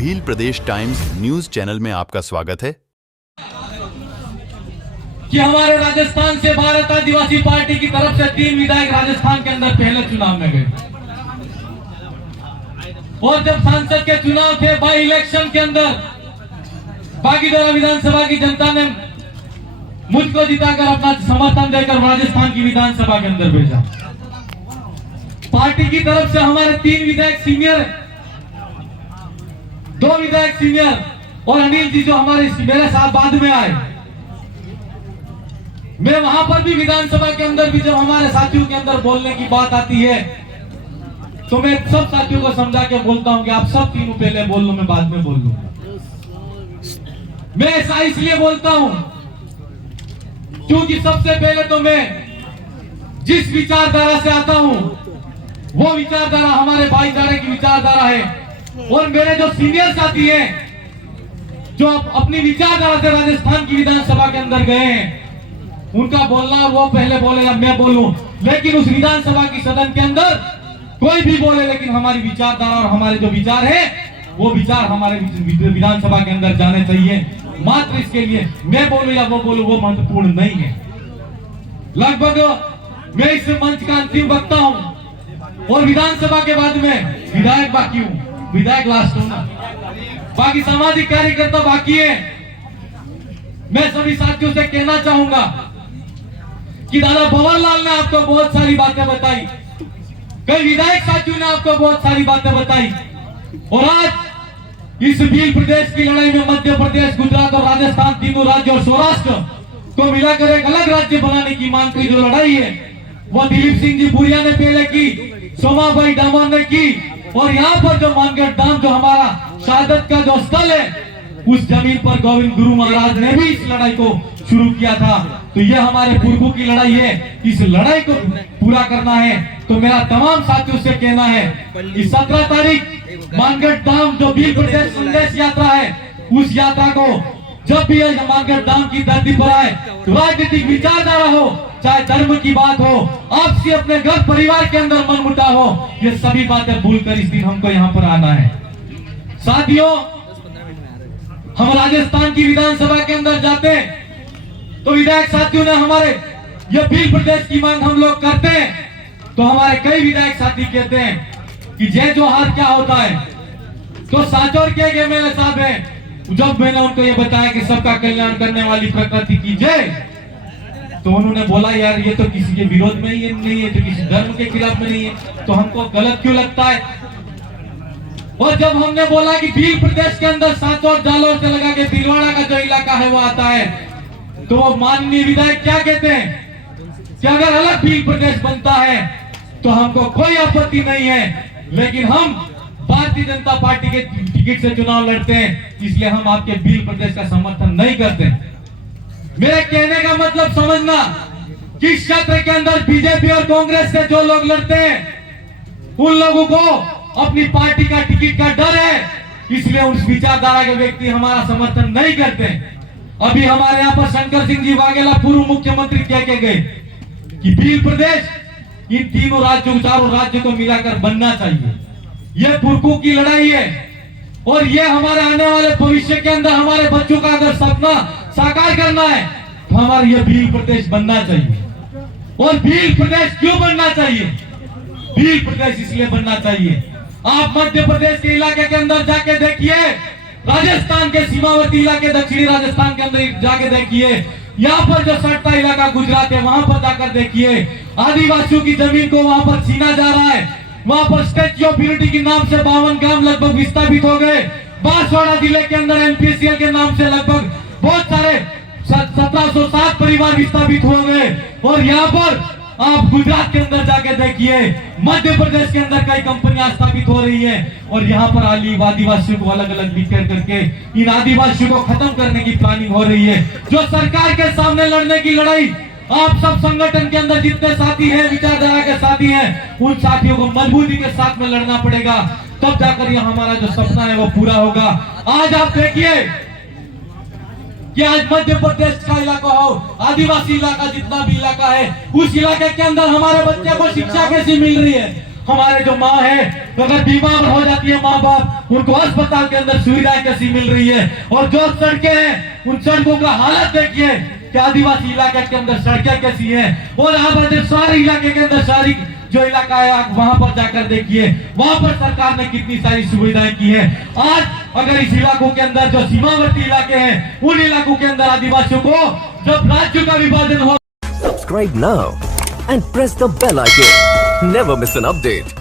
भील प्रदेश times news channel में आपका स्वागत है। कि हमारे राजस्थान से भारत आदिवासी पार्टी की तरफ से 3 विधायक राजस्थान के अंदर पहले चुनाव में गए, और जब सांसद के चुनाव थे बाई इलेक्शन के अंदर बागीदोरा विधानसभा की जनता ने मुझको जिताकर अपना समर्थन देकर राजस्थान की विधानसभा के अंदर भेजा। पार्टी की तरफ से हमारे 3 विधायक सीनियर, 2 विधायक सीनियर और अनिल जी जो मेरे साथ बाद में आए। मैं वहां पर भी विधानसभा के अंदर भी जब हमारे साथियों के अंदर बोलने की बात आती है तो मैं सब साथियों को समझा के बोलता हूं कि आप सब तीनों पहले बोल लो, मैं बाद में बोल लूंगा। मैं ऐसा इसलिए बोलता हूं क्योंकि सबसे पहले तो मैं जिस विचारधारा से आता हूं वो विचारधारा हमारे भाईचारे की विचारधारा है, और मेरे जो सीनियर साथी हैं जो अपनी विचारधारा से राजस्थान की विधानसभा के अंदर गए हैं, उनका बोलना वो पहले बोलेगा, मैं बोलूं, लेकिन उस विधानसभा की सदन के अंदर कोई भी बोले, लेकिन हमारी विचारधारा और हमारे जो विचार है वो विचार हमारे विधानसभा के अंदर जाने चाहिए। मात्र इसके लिए मैं बोलूं या वो बोलूं वो महत्वपूर्ण नहीं है। लगभग मैं इस मंच का अंतिम वक्ता हूं और विधानसभा के बाद में विधायक बाकी हूं, विधायक लास्ट हूं ना, बाकी सामाजिक कार्यकर्ता बाकी है। मैं सभी साथियों से कहना चाहूंगा कि दादा भंवरलाल ने आपको बहुत सारी बातें बताई, कई विधायक साथियों ने आपको बहुत सारी बातें बताई, और आज इस भील प्रदेश की लड़ाई में मध्य प्रदेश, गुजरात और राजस्थान तीनों राज्य और सौराष्ट्र को मिलाकर एक अलग राज्य बनाने की मांग की जो लड़ाई है वो दिलीप सिंह जी बुरिया ने पहले की, सोमाबाई डामोर ने की, और यहाँ पर जो मानगढ़ धाम जो हमारा शहादत का जो स्थल है उस जमीन पर गोविंद गुरु महाराज ने भी इस लड़ाई को शुरू किया था। तो ये हमारे पूर्वों की लड़ाई है, इस लड़ाई को पूरा करना है। तो मेरा तमाम साथियों से कहना है कि 17 तारीख मानगढ़ धाम जो भील प्रदेश संदेश यात्रा है, उस यात्रा को जब भी मानगढ़ धाम की धरती पर आए तो राजनीतिक विचारधारा हो, चाहे धर्म की बात हो, आपसी अपने घर परिवार के अंदर मनमुटाव हो, ये सभी बातें भूलकर इस दिन हमको यहाँ पर आना है। साथियों, हम राजस्थान की विधानसभा के अंदर जाते तो विधायक साथियों ने हमारे ये भील प्रदेश की मांग हम लोग करते हैं तो हमारे कई विधायक साथी कहते हैं कि जय जोहार क्या होता है। तो साचौर के एमएलए साहब हैं, जब मैंने उनको ये बताया कि सबका कल्याण करने वाली प्रकृति की जय, तो उन्होंने बोला यार ये तो किसी के विरोध में ही नहीं है, तो किसी धर्म के खिलाफ में नहीं है, तो हमको गलत क्यों लगता है। और जब हमने बोला कि भील प्रदेश के अंदर साचौर जालौर से लगा के भीलवाड़ा का जो इलाका है वो आता है, तो वो माननीय विधायक क्या कहते हैं कि अगर अलग भील प्रदेश बनता है तो हमको कोई आपत्ति नहीं है, लेकिन हम भारतीय जनता पार्टी के टिकट से चुनाव लड़ते हैं, इसलिए हम आपके भील प्रदेश का समर्थन नहीं करते। मेरे कहने का मतलब समझना कि इस क्षेत्र के अंदर बीजेपी और कांग्रेस से जो लोग लड़ते हैं उन लोगों को अपनी पार्टी का टिकट का डर है, इसलिए उस विचारधारा के व्यक्ति हमारा समर्थन नहीं करते। अभी हमारे यहाँ पर शंकर सिंह जी वाघेला पूर्व मुख्यमंत्री कह के गए कि भील प्रदेश इन तीनों राज्यों, चारों राज्यों को मिलाकर बनना चाहिए। यह पुरखों की लड़ाई है और ये हमारे आने वाले भविष्य के अंदर हमारे बच्चों का अगर सपना साकार करना है तो हमारे ये भील प्रदेश बनना चाहिए। और भील प्रदेश क्यों बनना चाहिए? भील प्रदेश इसलिए बनना चाहिए, आप मध्य प्रदेश के इलाके के अंदर जाके देखिए, राजस्थान के सीमावर्ती इलाके दक्षिणी राजस्थान के अंदर जाके देखिए, यहाँ पर जो सटता इलाका गुजरात है वहां पर जाकर देखिए, आदिवासियों की जमीन को वहां पर छीना जा रहा है। वहां पर स्टैच्यू ऑफ यूनिटी के नाम से 52 ग्राम लगभग विस्थापित हो गए। बांसवाड़ा जिले के अंदर एमपीसीएल के नाम से लगभग बहुत सारे 1707 परिवार विस्थापित हो गए। और यहाँ पर आप गुजरात के अंदर जाके देखिए, मध्य प्रदेश के अंदर कई कंपनियां स्थापित हो रही हैं और यहाँ पर आदिवासियों को अलग अलग डिक्लेयर करके इन आदिवासियों को खत्म करने की प्लानिंग हो रही है। जो सरकार के सामने लड़ने की लड़ाई, आप सब संगठन के अंदर जितने साथी हैं, विचारधारा के साथी हैं, उन साथियों को मजबूती के साथ में लड़ना पड़ेगा, तब जाकर यह हमारा जो सपना है वो पूरा होगा। आज आप देखिए कि आज मध्य प्रदेश का इलाका हो, आदिवासी इलाका जितना भी इलाका है, उस इलाके के अंदर हमारे बच्चे को शिक्षा कैसी मिल रही है, हमारे जो माँ है, तो अगर बीमार हो जाती है माँ बाप, उनको अस्पताल के अंदर सुविधाएं कैसी मिल रही है। और जो सड़कें हैं, उन सड़कों का हालत देखिए कि आदिवासी इलाके के अंदर सड़कें कैसी हैं। और आप शहरी इलाके के अंदर शहरी जो इलाका है, आप वहां पर जाकर देखिए, वहां पर सरकार ने कितनी सारी सुविधाएं की है। आज अगर इस इलाकों के अंदर जो सीमावर्ती इलाके हैं, उन इलाकों के अंदर आदिवासियों को जब राज्य का विभाजन हो। Subscribe now and press the bell icon. Never miss an update.